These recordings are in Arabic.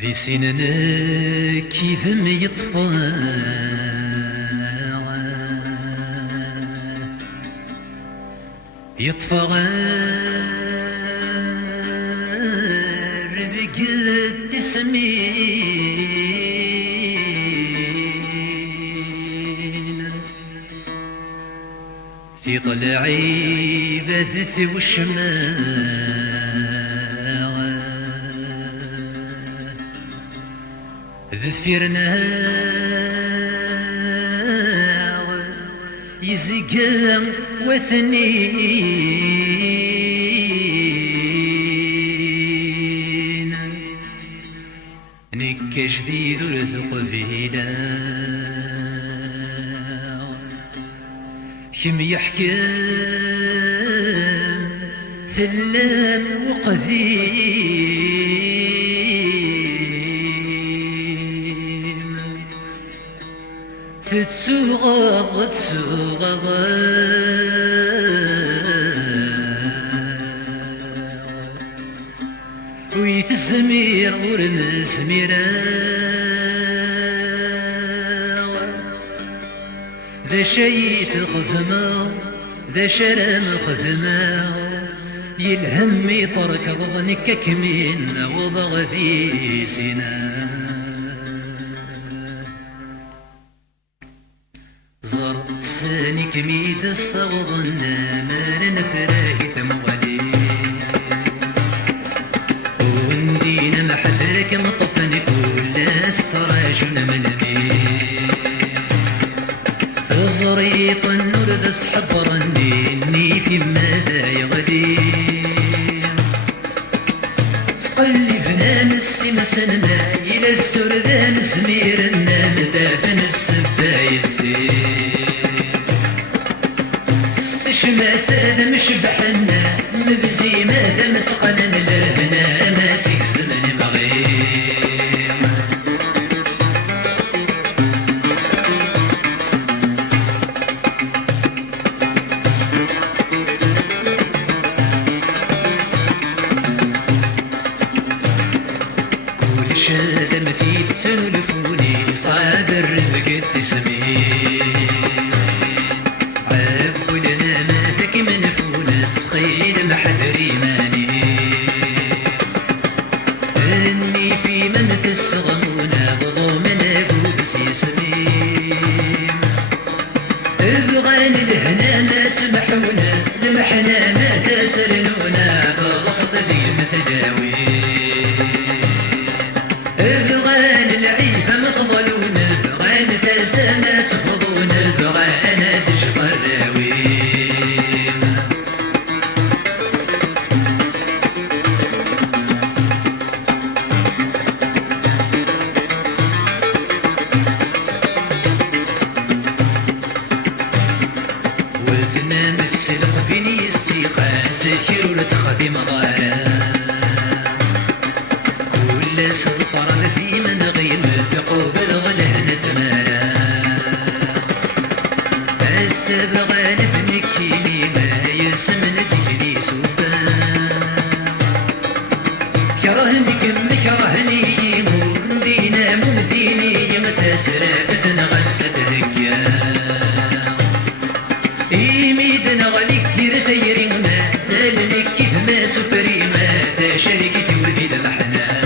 ذي سننا كيذم يطفى غير بقد سمين في طلعي بث والشماغ ذفرنا يزقام وثنين نكا جديد ورثق فينا كم يحكم ثلام وقديم تتسوغض ويتزمير ورمزميرا ذا شي تخدمه ذا شرم خدمه يلهم يطرك ضنك كمين وضغ في سنا زر ساني كميد الصوض النمر نفراهي تمغلي وندينا محذرك مطفن كل السراج نملمي تزريط النور ذا سحب رنيني في ماذا يغلي تقلبنا مسنا إلى السردان زميرنا مدافن السباي السير استشمات هذا مشبحنا مبزي ماذا متقنن لهنا ماسك زمن مغير شادمتي تسولفوني صادر بقد تسمين عفو لنا ما ذاك منفونة تسقيل محذري ماني اني في من تسغمونا بضومنا قوبس يسمين ابغان الهنا ما تسمحونا لمحنا ما تسرنونا قصد لي متداوين ابغان العيبة مفضلون ابغان تسامات تفضون ابغان تشقى الراوين ولتنا متسلق بني السيقى سكر ولتخدم غارة صدقرا في من غيم الثقوب الغلهن تمارا السبغان فنكيني ما يسمن ديني سوفا كرهني يمون دينا مديني متسرافة غست هكيا إيميد نغليك كير تيرينا سالني كيف ما سفري ما تشاركتي وذي المحنا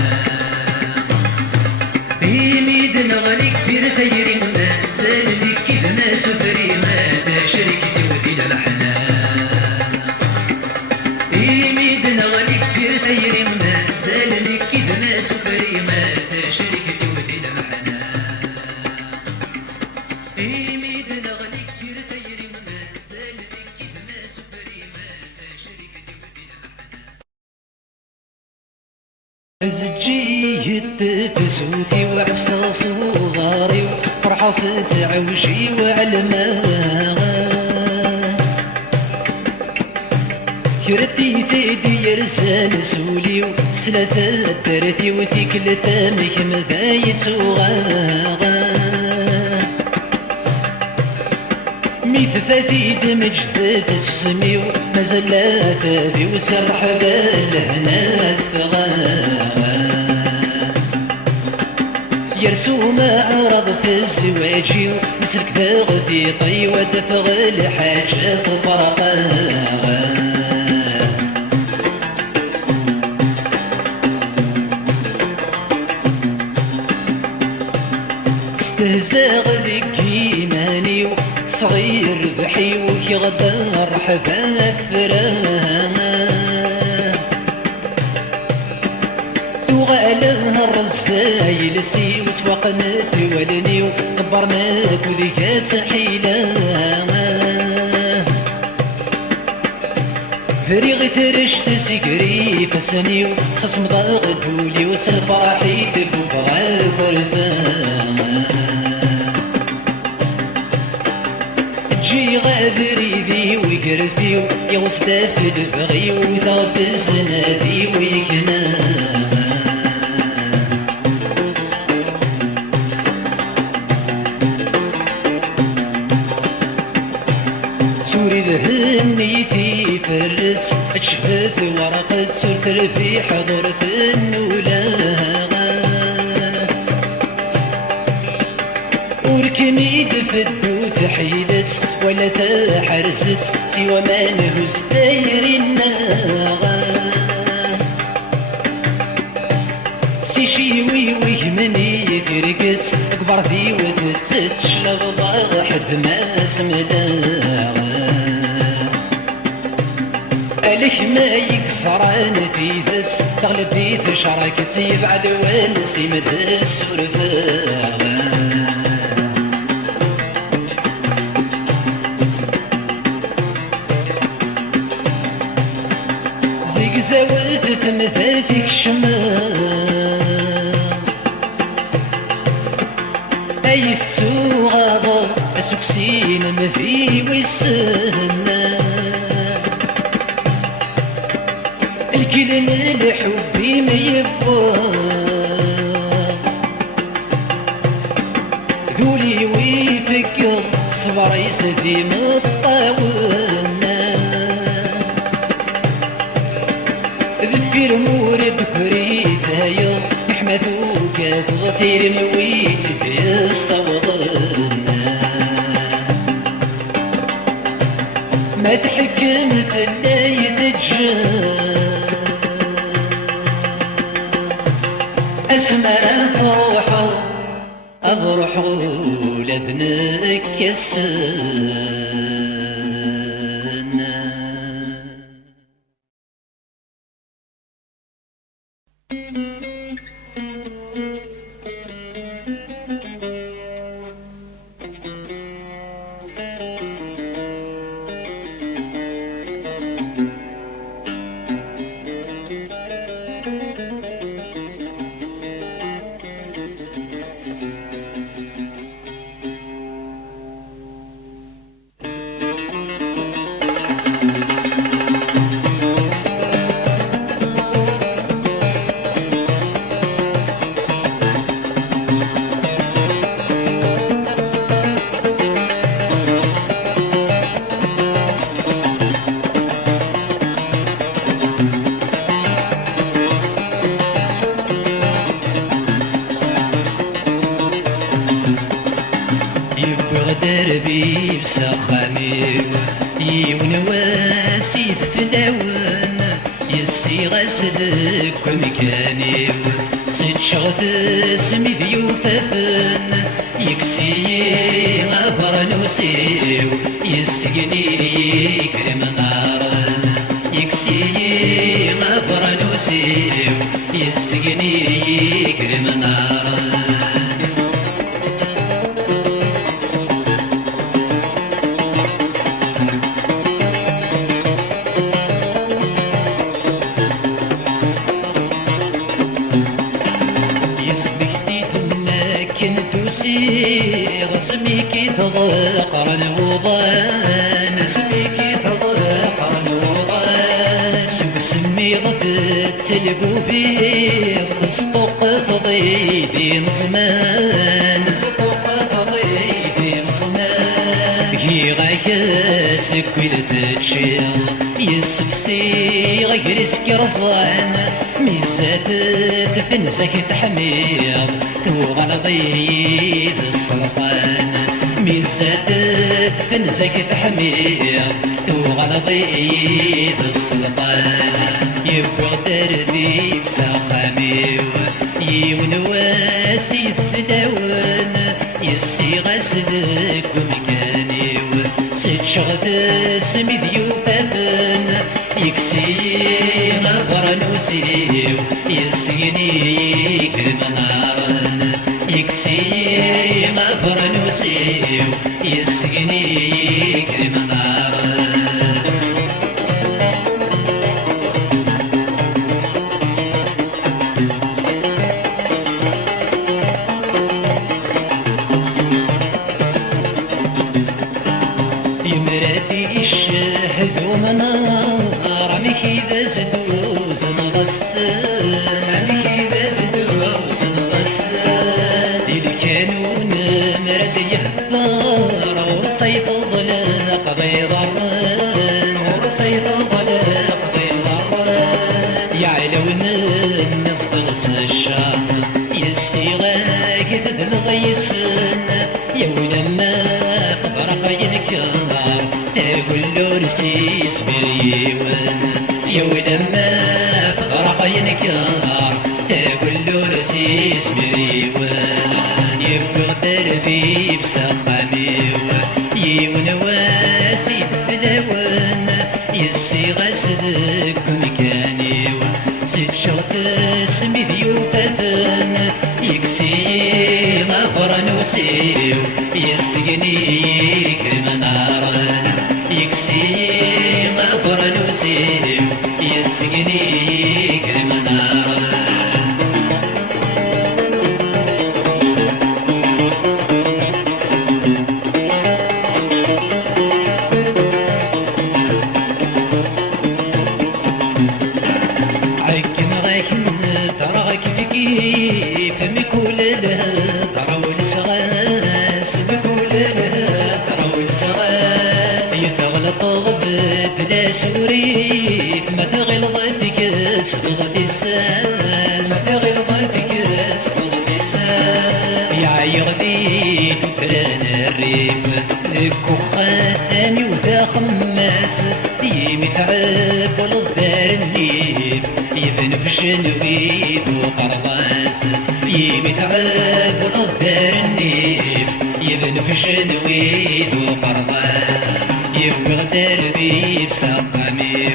نغليك بير تيرينا سالني كيف ما سفري ما شركتي وفي لحنا إيميد نغليك بير تيرينا سالني كيف ما سفري ما شركتي وفي لحنا إيميد نغليك بير تيرينا سالني كيف ما سفري ما شركتي وفي لحنا زجي التفسوتي وعفصة صغاري وفرحة عوشي وعلماها كرتي ثيدي يرسال سولي وسلثة الدرتي وثيك لتامك مذايت وغاغا ميثثاتي دمجدد السمي ومازال ثابي وسرح بالهنا الثغاغا يرسوم عرض في الزواج مسلك بغدي طي ودفغ الحاجة فرقا استهزاغ ذيك إيماني صغير بحي ويغدى رحبا كفرانا ثغالها الرزايل سي وتوقنت ولني وكبرناك وذيك تحيلا فريغ ترشت سكري فسني وصصم ضغدولي وسل فرحي تبغى الفرثان جي غابريدي ويقرفي يغصداف البغي وثاب الزنادي ويكنا سوري ذهنيتي فرت اشبث ورقة سرت في حضرة النولاها وركني دفدو ثحيلت ولا تحرزت سوى ما نهز داير الناغا سي شيوي ويهمني ترقت اكبر في وتتشلغ حد ما سمداغا ألك ما يكسران في ذات تغلب في تشاركت يبعد وانسي مدى السرفاغا زاوت تمثاتك شمال أي فتو غاضة أسكسين ما في وسنا الكلن لحبي ما يبقى ذولي ويفكر صبر يسدي مطاونا ذكر مورد كريثة يوم نحمدوك تغطير نويت في الصوضنا ما تحكمت لا يتجاه اسمع اروحو اروحو لابنك يسر دربي بسخامي ونواسي تفلاون يسي غسدك ومكاني سيد شغط سمي ذيوفافن يكسي غفر نوسيو يسقني كرم نار يكسي غفر نوسيو يسقني كرم نار اسميكي تضاقر الوضان اسميكي تضاقر الوضان سمي غثت سلقو بيض صدق تضيدين زمان صدق تضيدين زمان كي غاكاسك ولد تشير يسفسي غير سكر زان ميزات تنسك تحمير ثوغ ضيد السلطان ميزات تنسك تحمير ثوغ ضيد السلطان يبغى دربي بساقامي يونواسي الثلاون يسي غسلك ومكاني ست شغد سمي ذيوفابن يكسي غبر نوسيو يسيني كرم نارن يكسي غبر نوسيو يسيني كرم نارن كذا زدوز نغسل كذا زدوز نغسل اللي كانوا مرد يحضر ورصيد ضلق ضيضرن ورصيد ضلق ضيضرن يعلون النص الشام يسيغا كذا الغيسن يولما فرق ينكر تقول له رسيس بريون يولما فرق ينكر تقول له رسيس بريون يبغى دربي بسقامي يونواسي تفلون يسي غسلك مكاني ست شغط سمي ذيوفابن يكسي غفرا وسيو يسقني كرم نارن يكسي غفرا وسيو يسقني كرم نارن كيف مكول لها ترول سغاس مكول لها ترول سغاس يتغلط بلا سوريف ما تغلطك سبغ الساس تغلطك سبغ الساس يعير بيت وكران الريف نكو خاتمي وذا خماس يمي تعب والدار النيف يبن في الشنويد وقرباس يمي تعب والدار النيف يبن في الشنويد وقرباس يبغى دربي بسقامي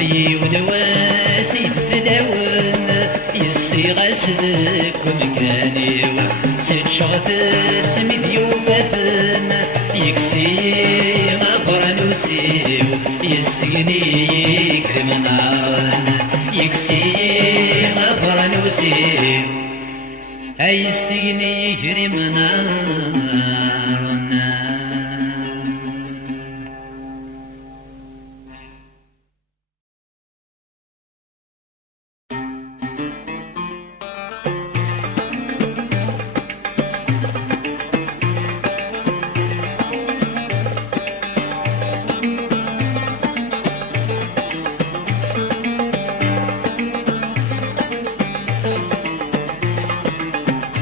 يونواسي الفلاون يسي غسلك ومكاني ست شغط سمي ذيوفابن يكسي غفرا وسيو يسقني كرم نارن يكسي غفرا وسيو يسقني كرم نارن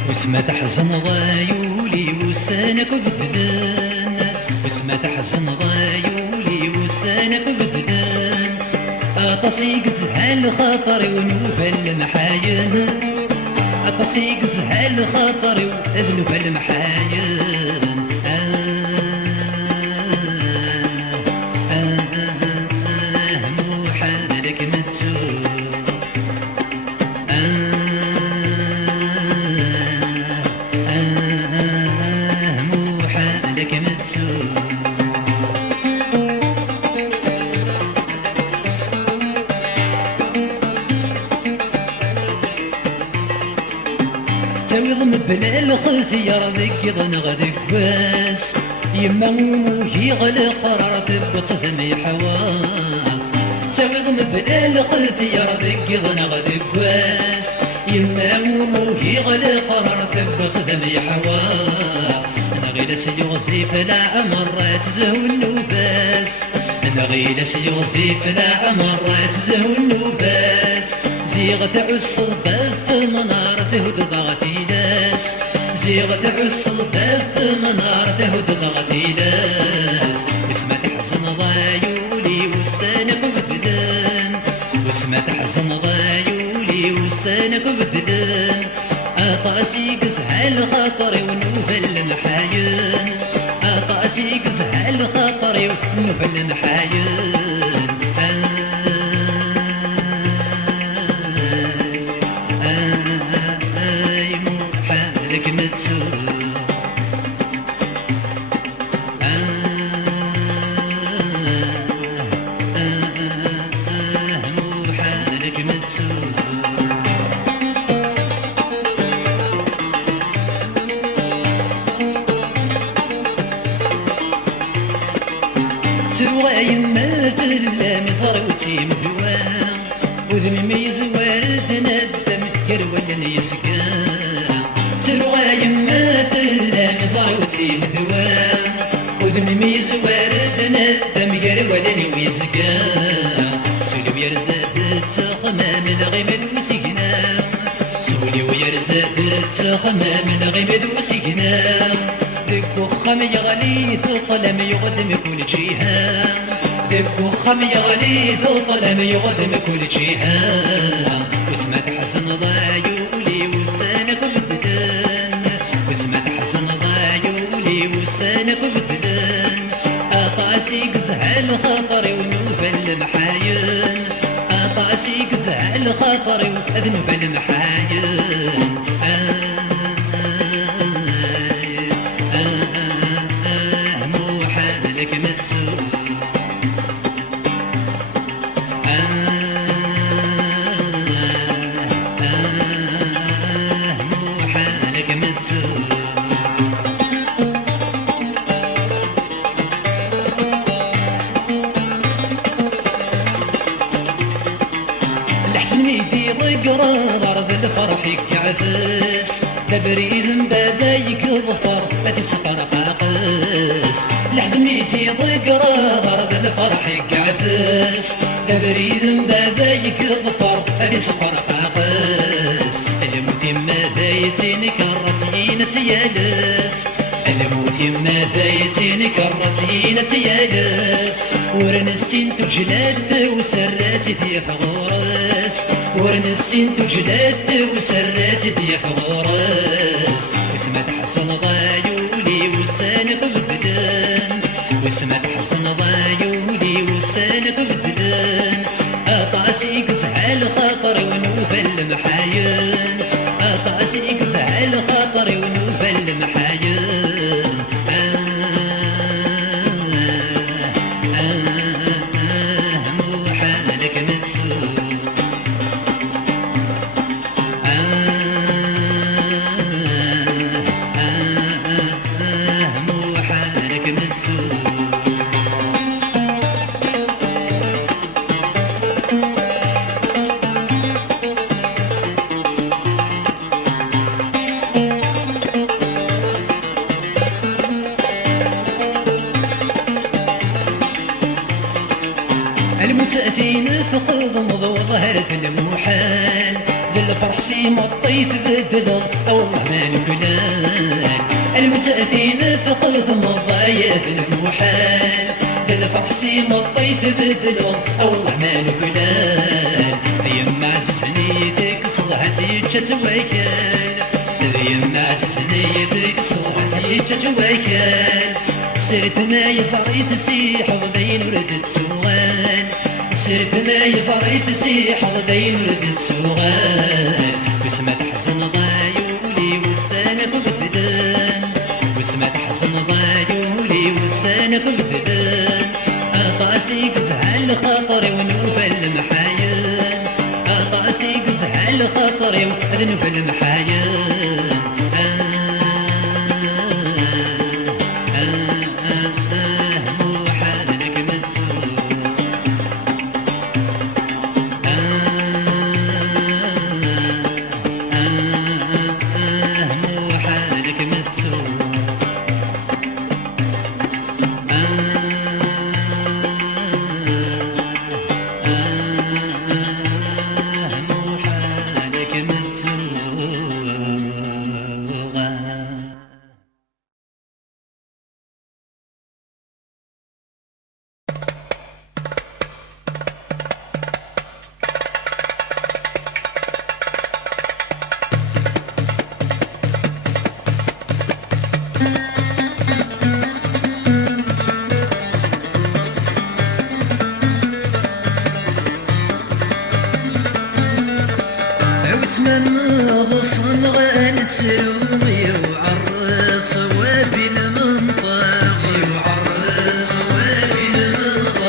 واسمة تحزن ضايولي وسانك بدلان واسمة تحزن ضايولي وسانك بدلان أطسيق زهال خاطري ونوبة المحاين أطسيق زهال خاطري ونوبة المحاين مو حالك متسوق تساوي بلا الخلفية ذيك يظن غدك باس يما وموهي غلا قرار تبطهني حواس تساوي بلا الخلفية ذيك يظن غدك باس يما وموهي غلا قرار تبطهني حواس انا غير سيغزي فلا عمرات زهو النوباس انا غير سيغزي فلا عمرات زهو النوباس زيغ تعس الباب منار تهد ضغطي ناس زيغ تعس الباب منار تهد ضغطي ناس اسمع تحزن ضايولي وسانك بدلان واسمع تحزن ضايولي وسانك بدلان أطاسي قزح الخطر ونوفل المحاين أطاسي قزح الخطر ونوفل المحاين مو حالك متسوق مو حالك متسوق سروى يما في اللام زروتي مهوام وذمي زوارد ندم يروى يسقام سروى يما في اللام زروتي مهوام وذمي زوارد ندم يروى يسقام سولو يرزاد تخمام الغمد وسقنام سولو يرزاد تخمام الغمد وسقنام دك وخم يغلي الظلم يغدم كل جهة دك وخم يغلي الظلم يغدم كل جهة واسمع حزن ضايولي وسانك بدلان واسمع حزن ضايولي وسانك بدلان أطاسي قزح الخطر ونوفل المحاين أطاسي قزح الخطر وذنوب المحاين مو حالك متسوق مو حالك متسوق الحسن ميدي ضقرار أرض الفرح يعفس تبريد بابايك ظفر ما تسقر قاقس الحزن ميدي ضقرار أرض الفرح يعفس تبريد بابايك ظفر ما تسقر قاقس الموت ما ذايتين كرتين تيالس الموت ما ذايتين كرتين تيالس ورنسين تجلد وسرات دي فغورس ورنسين تجلد وسرات دي فغورس واسمع حسن ضايولي وسانك بدلان واسمع حسن ضايولي وسانك بدلان أطاسي قزح الخطر ونوفل المحاين أطاسي قزح الخطر ونوفل المحاين مو حالك متسوق مو حالك متسوق المتأثين تقضم وظهرت المحال للفرح سيما الطيف بدل الله ما نقلال المتأثين تقضم ضايف المحال للفرح سيما الطيف بدل الله ما نقلال يما عزيز نيتك صلحتي تتوكل يما عزيز نيتك صلحتي تتوكل سرت ما يزري تسيح وبين ردت سوال سرت ما يزري تسيح وبين ردت سوال واسمع تحزن ضايولي وسانك بدلان واسمع تحزن ضايولي وسانك بدلان أطاسي قزح الخطر ونوفل المحاين أطاسي قزح الخطر ونوفل المحاين مو حالك متسوق مو حالك متسوق مو سرومي وعرس وابن منطق وعرس وابن منطق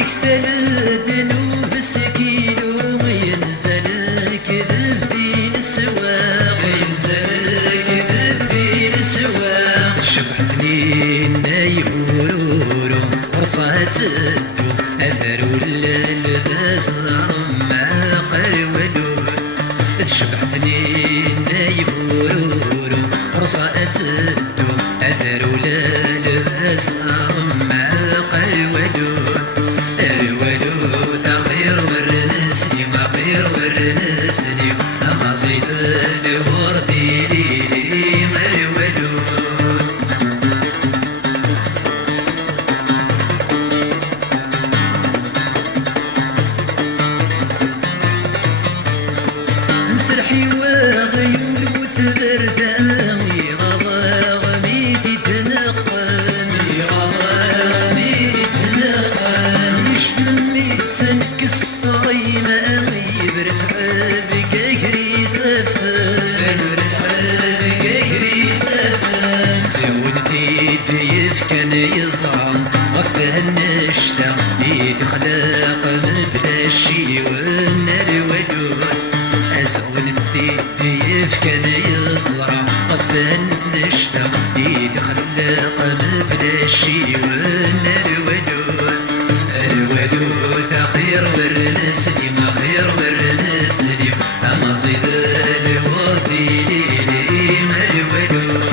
يكتل الدنوب سكين وينزل الكذب في السواق ينزل الكذب في السواق شبحتني النايب ورورو ورصات سدو أثروا اللباس ما قرولو شبحتني النايب ورورو ورصات سدو أثروا اللباس ما قرولو الولو ثخير ورنسني ما خير ورنسني أما زيد الوردي لي مرولو مسرحي وغيول وثبرداني غميتي تنقاني غميتي تنقاني شمي سنك الصريمة يبرز حبك اجري سفر يبرز حبك اجري سفر سودتي ضيف كان يزعم وقفها النشتا يتخلق من بلا شي والنار ودود أزول الضيف كان يزرع وقفها النشتا يتخلق من بلا شي والنار ودود الودود خير ورنسني ما خير ورنسني أما زيد الوردي لي ما الودود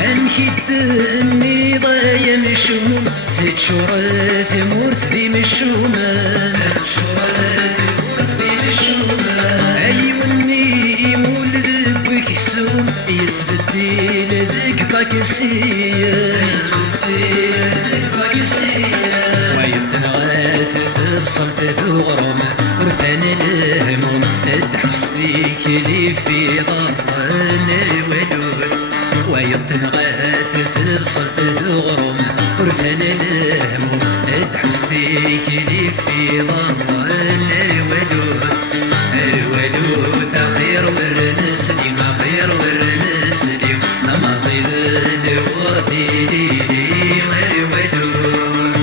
أنشد أني ضايا مشوم زيد شورات مورث في مشومة شورات مورث في مشومة أيوة أني مولد بكسوم يتبدل ذيك طاكسية يتبدل ذيك طاكسية ويبتنغاث بصلت ثغرم ورفان الهموم تدحس فيك لي في ضرن الودود ويبتنغاث بصلت ثغرم ورفان الهموم تدحس فيك لي في ضرن الودود الودود خير ورنسني ما خير ورنسني ما زيد الوردي لي ما الودود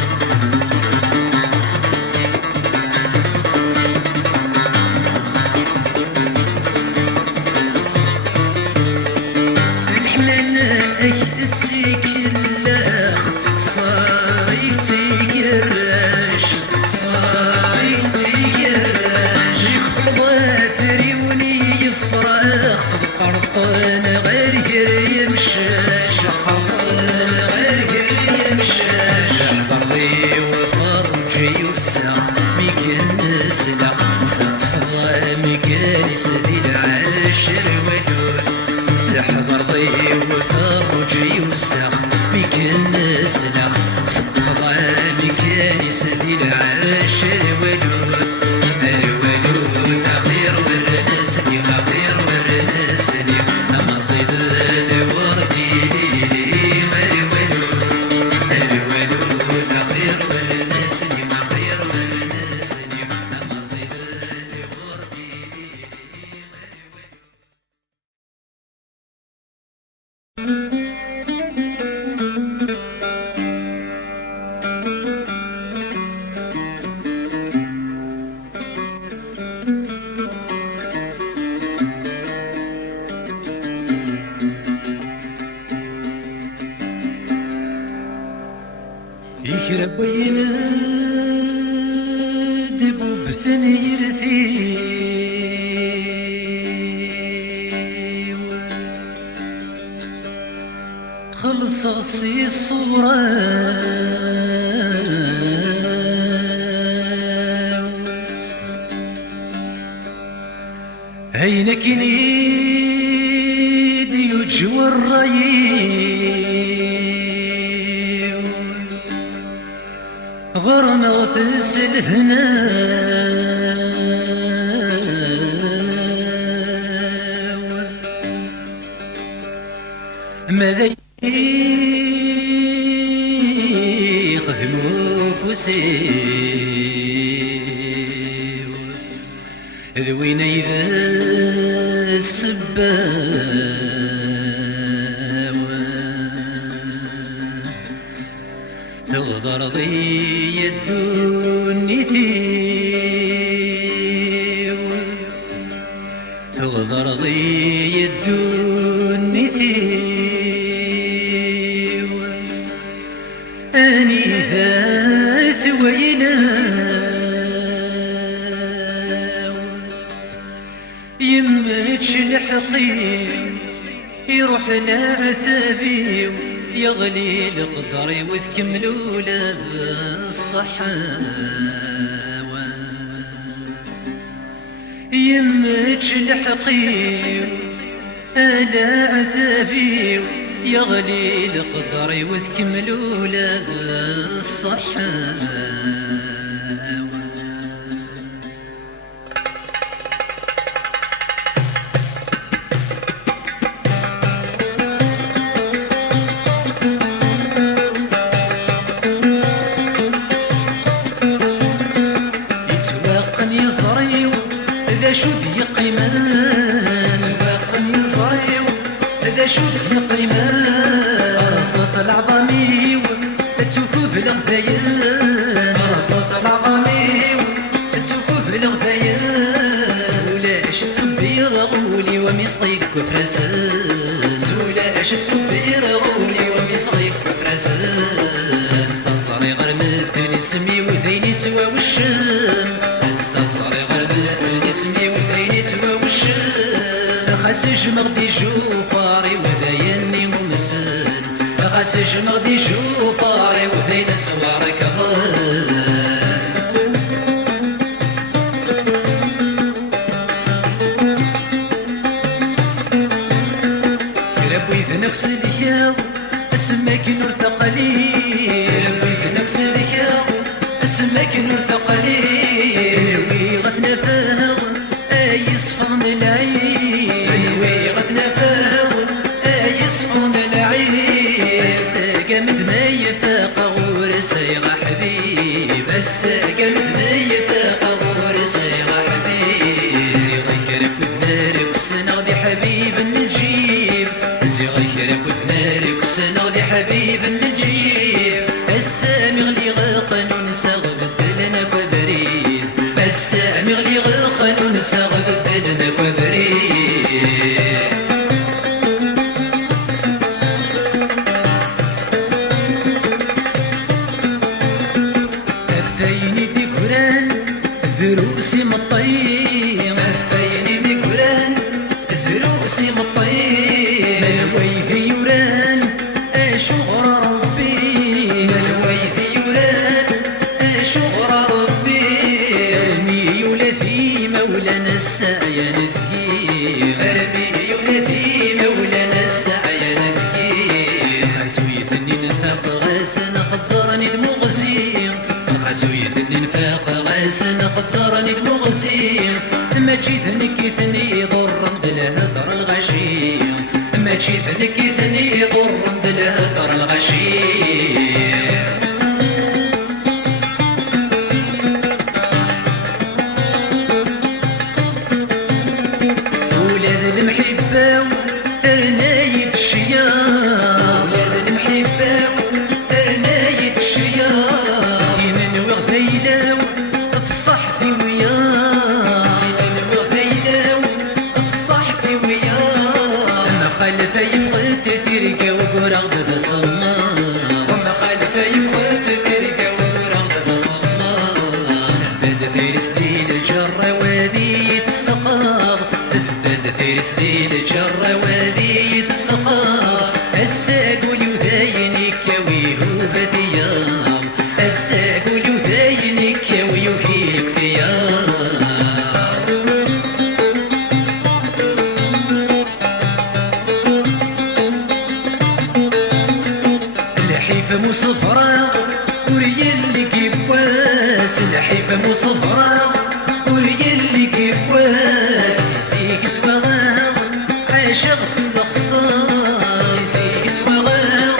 قرطان غير يمشاش قرطان غير يمشاش برضي وفرجي يوسع ميكن سلق فضا ميكن سبيل عاشر ودود برضي وفرجي يوسع ميكن سلق فضا ميكن سبيل عاشر ودود الودود خير ورنسني ما خير ورنسني أما صيد الوردي لي ما الودود الودود خير ورنسني ما خير ورنسني أما صيد الوردي لي ما الودود يشرب يندب بثن يرثي خلصت في الصورة عينك نيد يجوى الريم غرمت السلهنا ماذا فوسي ذوين إذا السباوة تغدر ضي الدنيتي تغدر ضي الدنيتي أني ثاث وينا يمتش الحقيم يروحنا أثابي يغلي القدر وتكملوا له الصحاوة يمتش الحقيم أنا أثابي يغلي القدر وتكملوا له الصحاوة شوف يقيمان سواق يصريو هذا شوف يقيمان رصاص العظامي تشوفوا بالغذايا رصاص العظامي تشوفوا بالغذايا ولاش تصبي رغولي ومصيك كفرساس ولاش تصبي رغولي ومصيك كفرساس الصغري غرمت اسمي وذيني توا والشام الصغري غرمت اسمي وذيني توا والشام خاس جمغدي جوفاري وذيني ممسن خاس جمغدي جوفاري وذيني توارك نفس اليوم اسمك نور ثقليل نفس اليوم اسمك نور ثقليل ويغتنا فاهم اي صفن العين ويغتنا فاهم اي صفن العين الساقة مدنا يفاق غورس يا حبيب الساقة مدنا يفاق غورس يا حبيب زي غيرك ودنارك وسنغدي حبيب نجيب زي غيرك ودنارك وسنغدي حبيب نجيب السامي غلي غاقن ونساغ بدلنا كبريد السامي غلي غاقن ونساغ بدلنا كبريد أفايني بكران ذروسي مطيم أفايني بكران ذروسي مطيم الويث يوران أشغر ربي الويث يوران أشغر ربي أرمي يولثي مولانا السعي نذكي أرمي يولثي مولانا السعي نذكي حسويتني نفاق غاسنا خطرني المغزي حسويتني نفاق غاسنا خطرني المغزي ما جيت نكيثني ضر الهدر الغشي ما جيت نكيثني ضر الهدر الغشي ولاد المحبة ترناية الشياط ولاد المحبة ترناية الشياط من وغديلة في صحبي وياه من وغديلة في صحبي وياه ما خلف يفقد تركة وقرغد صما وما خلف يفقد تركة وقرغد صما ثبت في سليل الجرة وادية السقاط ثبت في سليل الجرة وادية السقاط الساقل يذاينك ويهوب ديار الساقل يذاينك ويهيك ثياب الحيفة مصبرة وريالي كيبواس الحيفة مصبرة وريالي كيبواس سيك تبغاو عاشقت الخصاص سيك تبغاو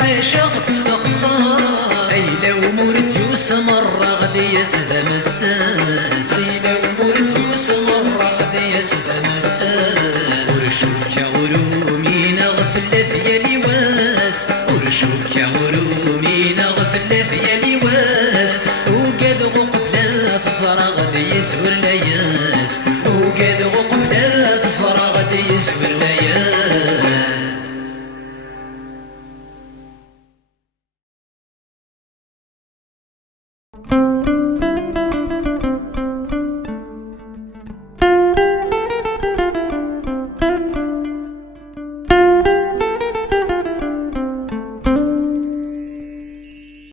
عاشقت الخصاص أي لو مرت يوسف مرة غدي يسد مساس سينا ومرفوس مرة غدي يسد مساس ورشوك يا غرومي نغفل في الواس ورشوك يا غرومي نغفل في